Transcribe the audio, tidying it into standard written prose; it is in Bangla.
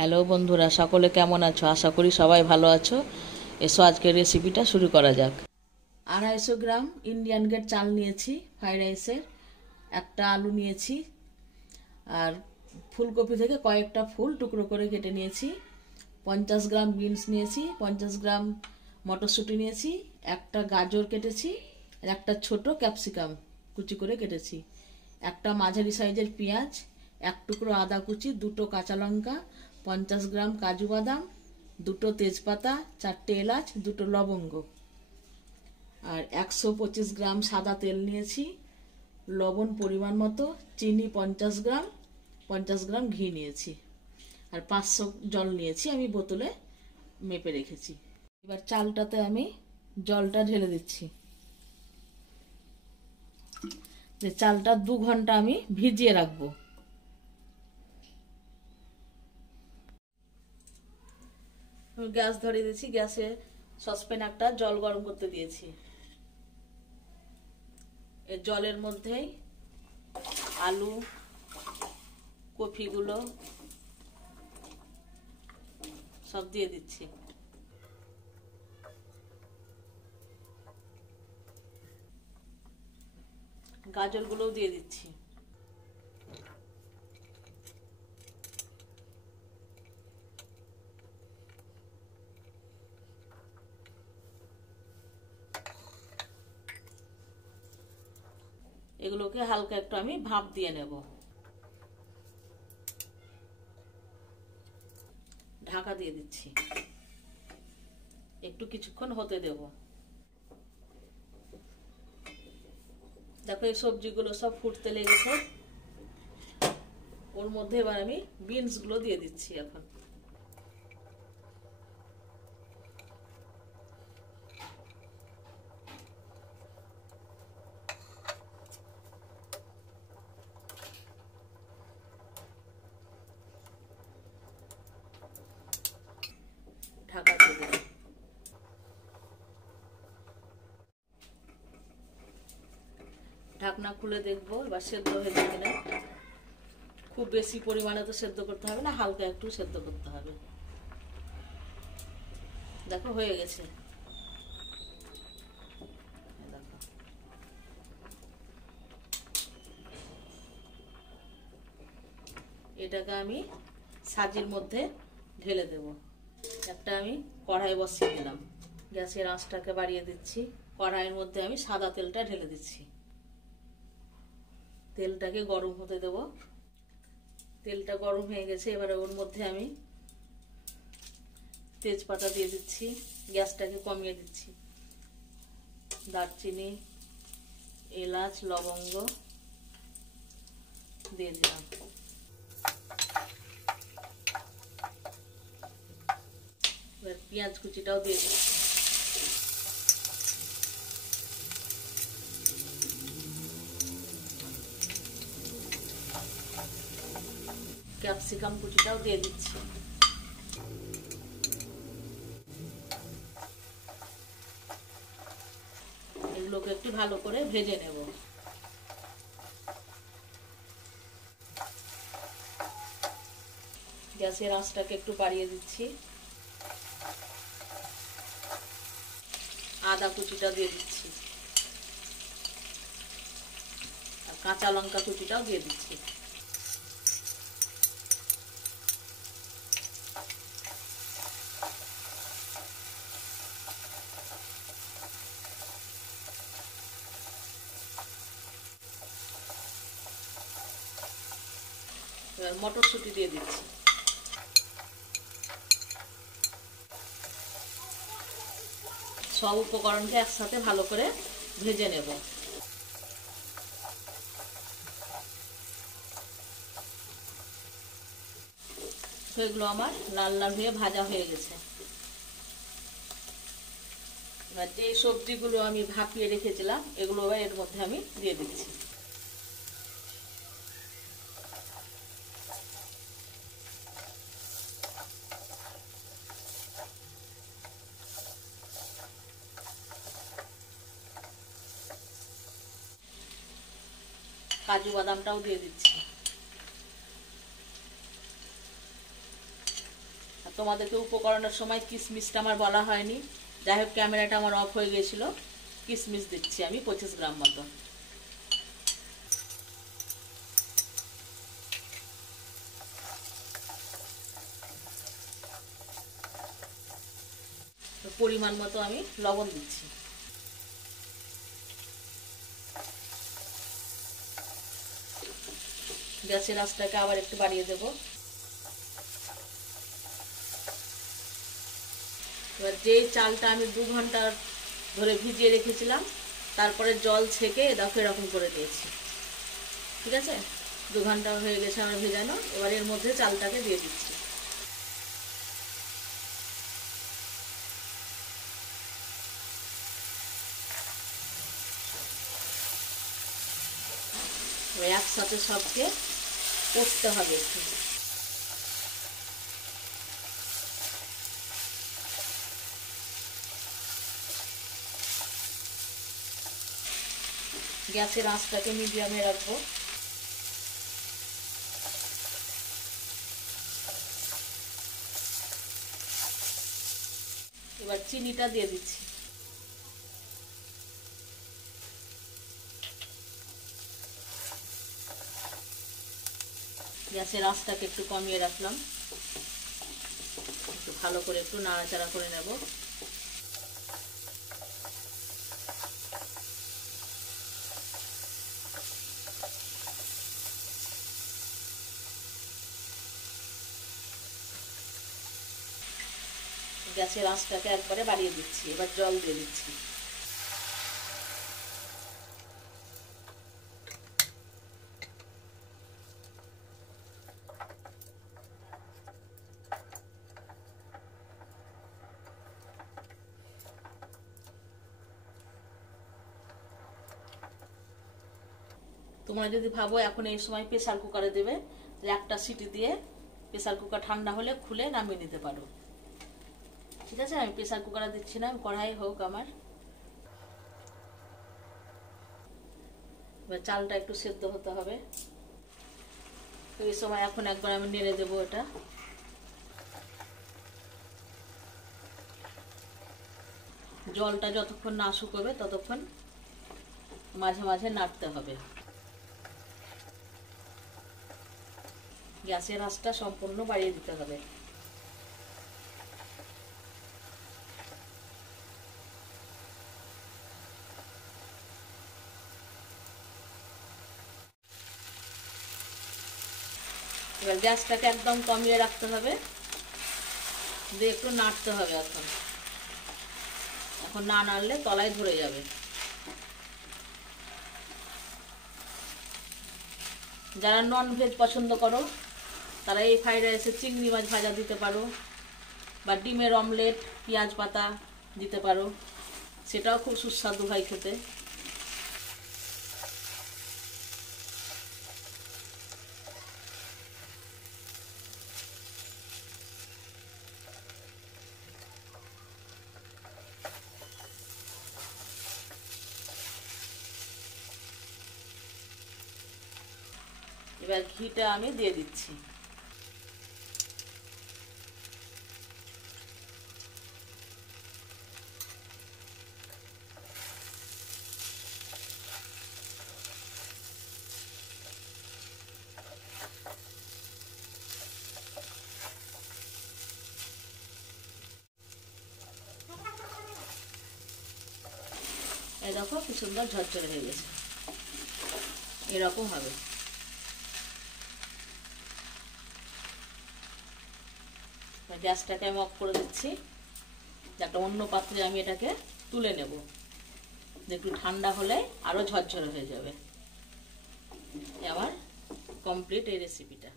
হ্যালো বন্ধুরা, সকলে কেমন আছো? আশা করি সবাই ভালো আছো। এসো আজকের রেসিপিটা শুরু করা যাক। 250 গ্রাম ইন্ডিয়ান গেট চাল নিয়েছি ফ্রাইড রাইসের, একটা আলু নিয়েছি, আর ফুলকপি থেকে কয়েকটা ফুল টুকরো করে কেটে নিয়েছি, 50 গ্রাম বিনস নিয়েছি, 50 গ্রাম মটরশুঁটি নিয়েছি, একটা গাজর কেটেছি, আর একটা ছোট ক্যাপসিকাম কুচি করে কেটেছি, একটা মাঝারি সাইজের পেঁয়াজ, এক টুকরো আদা কুচি, দুটো কাঁচা লঙ্কা, 50 গ্রাম কাজু বাদাম, দুটো তেজপাতা, 4টে এলাচ, দুটো লবঙ্গ, আর 125 গ্রাম সাদা তেল নিয়েছি, লবণ পরিমাণ মতো, চিনি 50 গ্রাম, 50 গ্রাম ঘি নিয়েছি, আর 500 জল নিয়েছি, আমি বোতলে মেপে রেখেছি। এবার চালটাতে আমি জলটা ঢেলে দিচ্ছি। যে চালটা 2 ঘন্টা আমি ভিজিয়ে রাখবো। গ্যাস ধরিয়ে দিয়েছি, গ্যাসে সসপ্যান একটা জল গরম করতে দিয়েছি। এই জলের মধ্যেই আলু, কপিগুলো সব দিয়ে দিচ্ছি। গাজরগুলোও দিয়ে দিচ্ছি। এগুলোকে হালকা একটু আমি ভাপ দিয়ে নেব। ঢাকা দিয়ে দিচ্ছি, একটু কিছুক্ষণ হতে দেব। দেখো এই সবজিগুলো সব ফুটতে লেগেছে, ওর মধ্যে এবার আমি বিনস গুলো দিয়ে দিচ্ছি। এখন ঢাকা দিয়ে দেব। ঢাকনা খুলে দেখবো এবার সেদ্ধ হয়েছে কিনা। খুব বেশি পরিমাণে তো সেদ্ধ করতে হবে না, হালকা একটু সেদ্ধ করতে হবে। দেখো হয়ে গেছে। এটাকে আমি সাজির মধ্যে ঢেলে দেব। একটা আমি কড়াই বসিয়ে দিলাম, গ্যাসের আঁচটাকে বাড়িয়ে দিচ্ছি। কড়াইয়ের মধ্যে আমি সাদা তেলটা ঢেলে দিচ্ছি। তেলটাকে গরম হতে দেব। তেলটা গরম হয়ে গেছে, এবারে ওর মধ্যে আমি তেজপাতা দিয়ে দিচ্ছি, গ্যাসটাকে কমিয়ে দিচ্ছি। দারচিনি, এলাচ, লবঙ্গ দিয়ে দিলাম। এবার পেঁয়াজ কুচিটাও দিয়ে দিচ্ছি। ক্যাপসিকাম কুচিটাও দিয়ে দিচ্ছি। এগুলোকে একটু ভালো করে ভেজে নেব। গ্যাসের আঁচটাকে একটু বাড়িয়ে দিচ্ছি। আদা কুচিটা দিয়ে দিচ্ছি, আর কাঁচা লঙ্কা কুচিটাও দিয়ে দিচ্ছি। এবার মটরশুঁটি দিয়ে দিচ্ছি। সব উপকরণকে একসাথে ভালো করে ভেজে নেব। এগুলো আমার লাল লাল হয়ে ভাজা হয়ে গেছে। এবার যে সবজিগুলো আমি ভাপিয়ে রেখেছিলাম এগুলো এবার এর মধ্যে আমি দিয়ে দিচ্ছি। কাজু বাদামটাও দিয়ে দিচ্ছি। তোমাদেরকে উপকরণের সময় কিশমিশটা আমার বলা হয়নি, যাই হোক ক্যামেরাটা আমার অফ হয়ে গেছিলো। কিশমিশ দিচ্ছি আমি 25 গ্রাম মতো। পরিমাণ মতো আমি লবণ দিচ্ছি। গ্যাসের আঁচটাকে আবার একটু বাড়িয়ে দেব। এবার যে চালটা আমি 2 ঘন্টা ধরে ভিজিয়ে রেখেছিলাম, তারপরে জল ছেঁকে দেখো এরকম করে দিয়েছি। ঠিক আছে, 2 ঘন্টা হয়ে গেছে আমার ভেজানো। এবার এর মধ্যে চালটাকে দিয়ে দিচ্ছি। একসাথে সবকে কষতে হবে একটু। গ্যাসের আঁচটাকে মিডিয়ামে রাখবো। এবার চিনিটা দিয়ে দিচ্ছি। গ্যাসের আঁচটাকে একটু কমিয়ে রাখলাম, একটু ভালো করে একটু নাড়াচাড়া করে নেব। গ্যাসের আঁচটাকে একবারে বাড়িয়ে দিচ্ছি। এবার জল দিয়ে দিচ্ছি। তোমরা যদি ভাবো এখন এই সময় প্রেসার কুকারে দেবে, তাহলে একটা সিটি দিয়ে প্রেসার কুকার ঠান্ডা হলে খুলে নামিয়ে নিতে পারো। ঠিক আছে, আমি প্রেসার কুকারে দিচ্ছি না, কড়াই হোক আমার। এবার চালটা একটু সেদ্ধ হতে হবে, তো এই সময় এখন একবার আমি নেড়ে দেবো এটা। জলটা যতক্ষণ না শুকোবে ততক্ষণ মাঝে মাঝে নাড়তে হবে। গ্যাসের আঁচটা সম্পূর্ণ বাড়িয়ে দিতে হবে। এবার গ্যাসটাকে একদম কমিয়ে রাখতে হবে, দিয়ে একটু নাড়তে হবে। এখন না নাড়লে তলায় ধরে যাবে। যারা নন ভেজ পছন্দ করো তারা এই ফ্রাইড রাইসে চিংড়ি মাছ ভাজা দিতে পারো, বা ডিমের অমলেট পেঁয়াজ পাতা দিতে পারো, সেটাও খুব সুস্বাদু হয় খেতে। এবার ঘিটা আমি দিয়ে দিচ্ছি। এই দেখো কি সুন্দর ঝরঝরে হয়ে গেছে, এরকম হবে। গ্যাসটাকে আমি অফ করে দিচ্ছি, একটা অন্য পাত্রে আমি এটাকে তুলে নেব। একটু ঠান্ডা হলে আরো ঝরঝরে হয়ে যাবে। আমার কমপ্লিট এই রেসিপিটা।